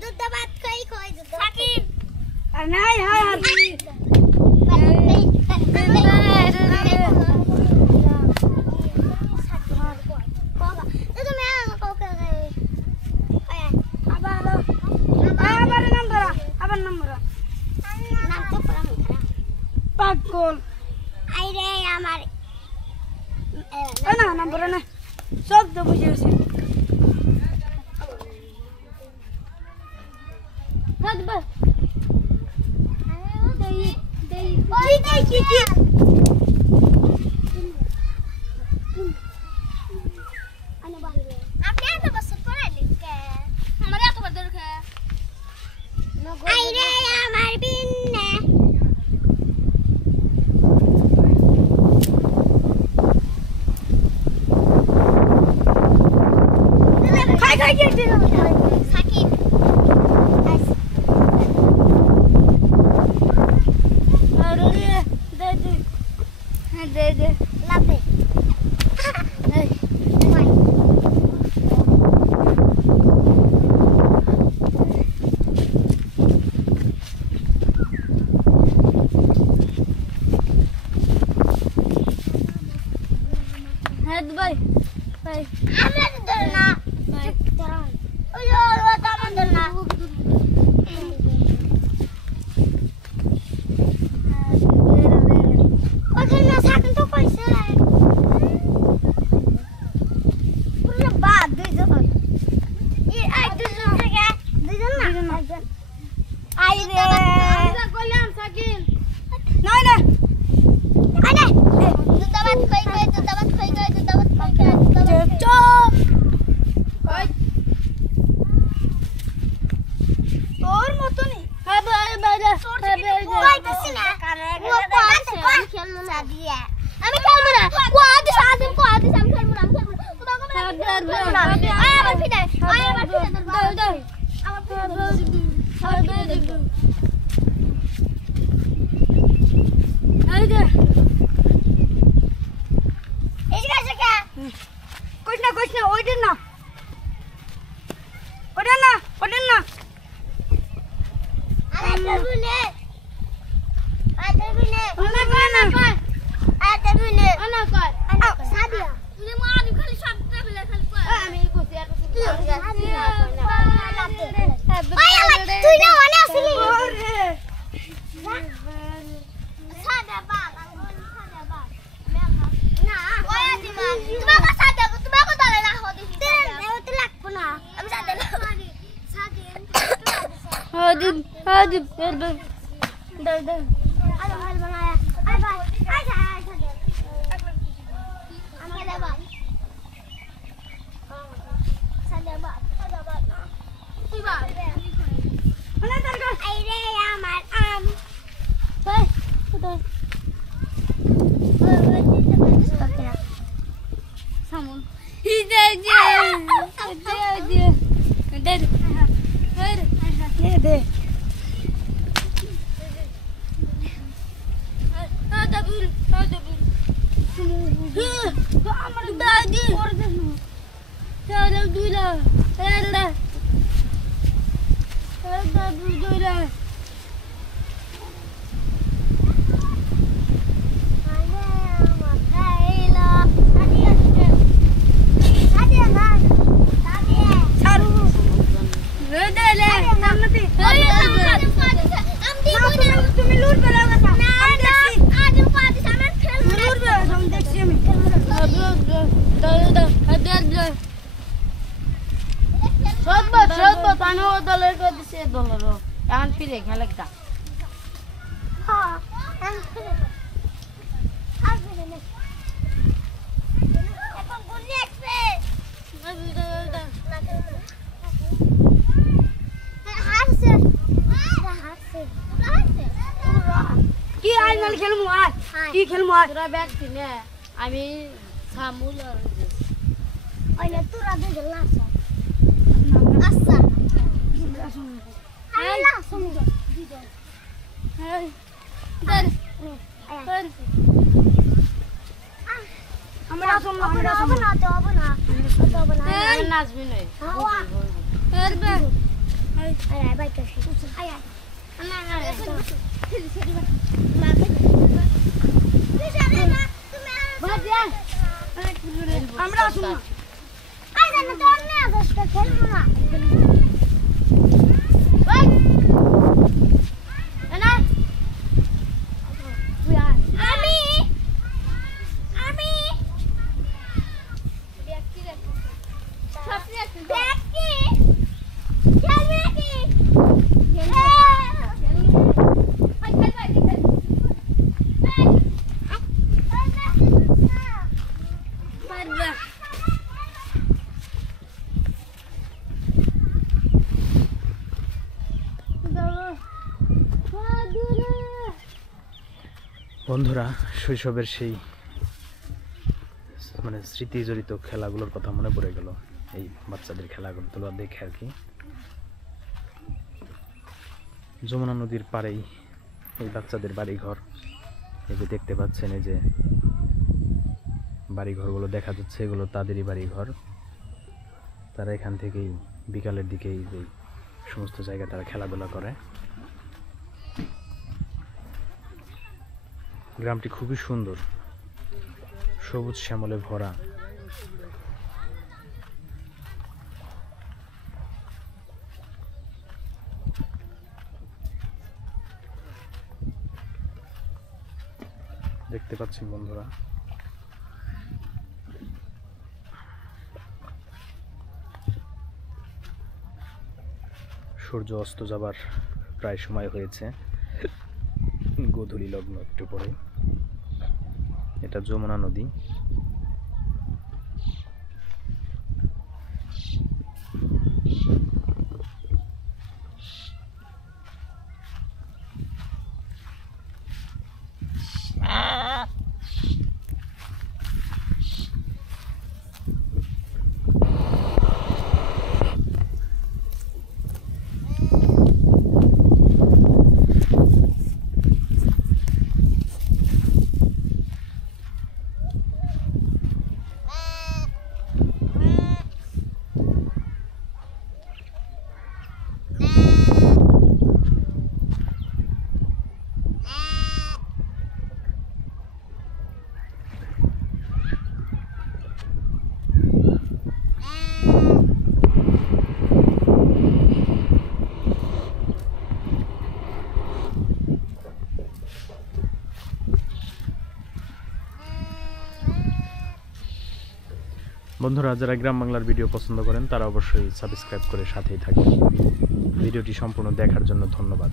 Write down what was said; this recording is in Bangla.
दूध भात खाई खाई दूध साकिब अरे नहीं हां पागल आइरे हमारे ना नंबर ना सब तो बुझे से हाथ बस दे आपने तो बस पढ़ा लिख के हमारे तो बदल के आइरे हमारे बिन्ने खाई के दे साकिब अरे दे लापे हाथ भाई भाई हमें तो डरना ओयो तम डरना ओखना साकन तो कैसे है पूरा बात दे दो ये आई दो जन क्या दो जन ना आई रे कल्याण साकिब नहीं नहीं अरे दूध भात खाई गए दूध भात खाई गए दूध भात खाई गए चुप और मत नहीं हां भाई बाजा कोई किसी ना वो पास खेलने ना दिया আমি খেলবো না ও আদিস আমি খেলবো না তোমাকে মেরে আয় আমার ফিরে আমার ফিরে দাও আমার आई दे इसका से क्या कुछ ना ओडन ना अरे तबुने ana कर सादिया तुझे मार खाली शब्द बोले खाली पर আমি কোসি আর তুই না ওনে আসলি সাদা বাবা সাদা বাবা না ওয়া দিমা তোমাকে সাদা তোমাকে দলে না হদি তো লাগবো না আমি সাদা না हादी दर আরে ভাই বানায়া আই ভাই আই সাদা আমি সাদা বাবা সাদা বাবা তুই বাবা ana तर कर আইরে আমার আম भाई उधर सामन इधर दे هذا بول عمر دادي هذا دولا هذا دولا Jangan pilih galak dah. Ki ay nal khelu ar. Ki khelu ar. Tura bag sini. Ami samul ar. Oye, tu rada jelas. Asa. Ay, langsung. Hey. Dar. Dar. Amra som na. Apa na? Nazmi nahi. আয় বাইক আসি আয় আয় আমরা আসুন খেলবো না বন্ধুরা, শৈশবের সেই মানে স্মৃতি জড়িত খেলাগুলোর কথা মনে পড়ে গেল। এই বাচ্চাদের খেলাগুলো দেখে আর কি। যমুনা নদীর পাড়েই এই বাচ্চাদের বাড়িঘর, এই যে দেখতে পাচ্ছেন, এই যে বাড়িঘরগুলো দেখা যাচ্ছে, এগুলো তাদেরই বাড়িঘর। তারা এখান থেকেই বিকালের দিকে এই সমস্ত জায়গায় তারা খেলাধুলা করে। গ্রামটি খুবই সুন্দর, সবুজ শ্যামলে ভরা। দেখতে পাচ্ছেন বন্ধুরা, সূর্য অস্ত যাবার প্রায় সময় হয়েছে, গোধূলি লগ্ন একটু পরে। এটা যমুনা নদী। বন্ধুরা, যারা গ্রাম বাংলার ভিডিও পছন্দ করেন তারা অবশ্যই সাবস্ক্রাইব করে সাথেই থাকবেন। ভিডিওটি সম্পূর্ণ দেখার জন্য ধন্যবাদ।